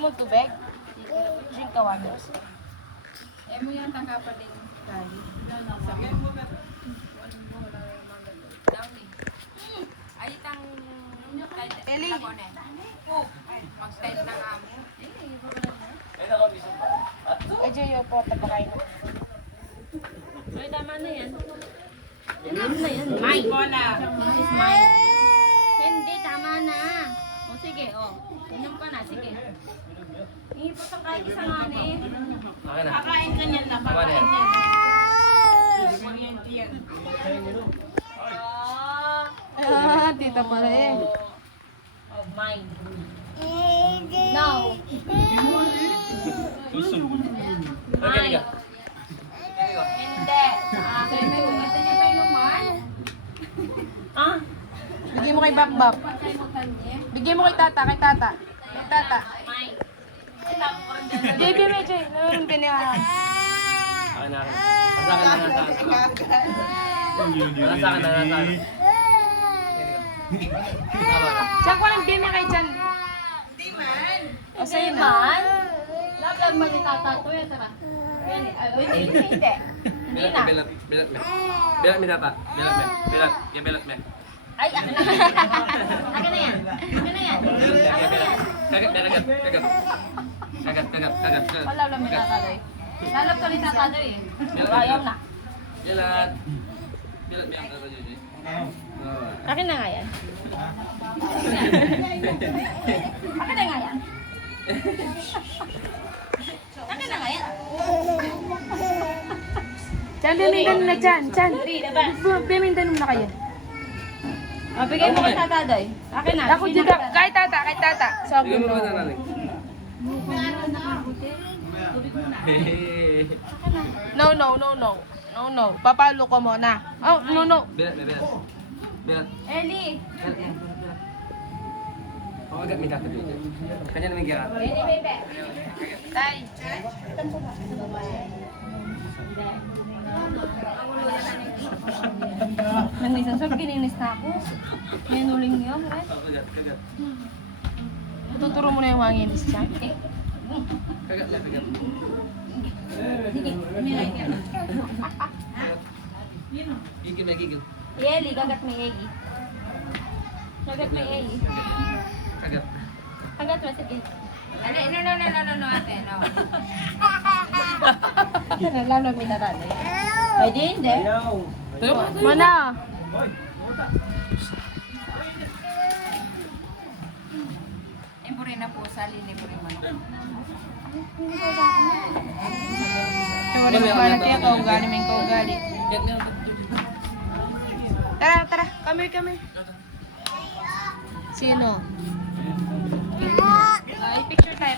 mo tubig? Drink ka water. Eh mo yan tangkapan din kali. Sa ay tang Eli. mag-start na kamo. Ay, Joyo po, tapakain mo. Ay, tama na yan. Enough na yan. Mine ko na. This is mine. Hindi, tama na. O sige, o. Inom ka na, sige. Ihipot ang kahit isang ani. Okay na. Kakain ka niyan lang. Tama na yan. Tita pala eh. Oh, mine. No. Okay, Mine. Hindi. Sa akin to. Ito niya pa inuman. Ah? Bigyan mo kay Bap. Bigyan mo kay Tata, Kay Tata. Mine. JB, medyo. Naroon din yung Okay na. Nasa akin na, nasa akin. Nasa akin na, nasa akin. Diyan ko lang bimi kay Chan. O sa'yo na. Man? Laglag man ni tata to yan, tara. Yan eh. Ay, hindi. Hindi na. Belat, belat me. Belat me tata. Belat me. Belat. Ya belat me. Ay, akin na. Akin na yan. Akin na yan. Akin na yan. Kagat, kagat, kagat. Kagat, kagat, kagat. Palalam ni tata doy. Lalab ka ni tata doy eh. Ayaw na. Belat. Belat me ang tata Jojo. Akin na nga yan. Akin na nga yan. Akin na nga yan. Chan, bimindan mo na Chan. Chan, bimindan mo na kayo. O, bigay mo kay tata doy. Akin na. Ako dito, kay Tata. So, Bigyan mo ba na namin? No. Papalo ko muna. Oh, no. Belat me, belat. Belat. Eli. Belat yan, belat. Oh, agad me tata Jojo. Kanya namin kira. Eli, bebe. Tay. Nanisan sab kininis na ako. May nuling niyo, right? Kagat, kagat. Tuturo mo na yung wanginis Chan. Kagat lang, kagat. Sige, minay ka. Gigil na, gigil. Eli, gagat may egi. Gagat may egi. Kagat. Gagat mo, sige. No, ate, no. Naglalog may narali. Ay, di, hindi. Mana. Impuri na po sa lini po rin manok. Wala mo ba natin yung kaugali, may kaugali. Tara. Kami. Sino? Ay, picture tayo.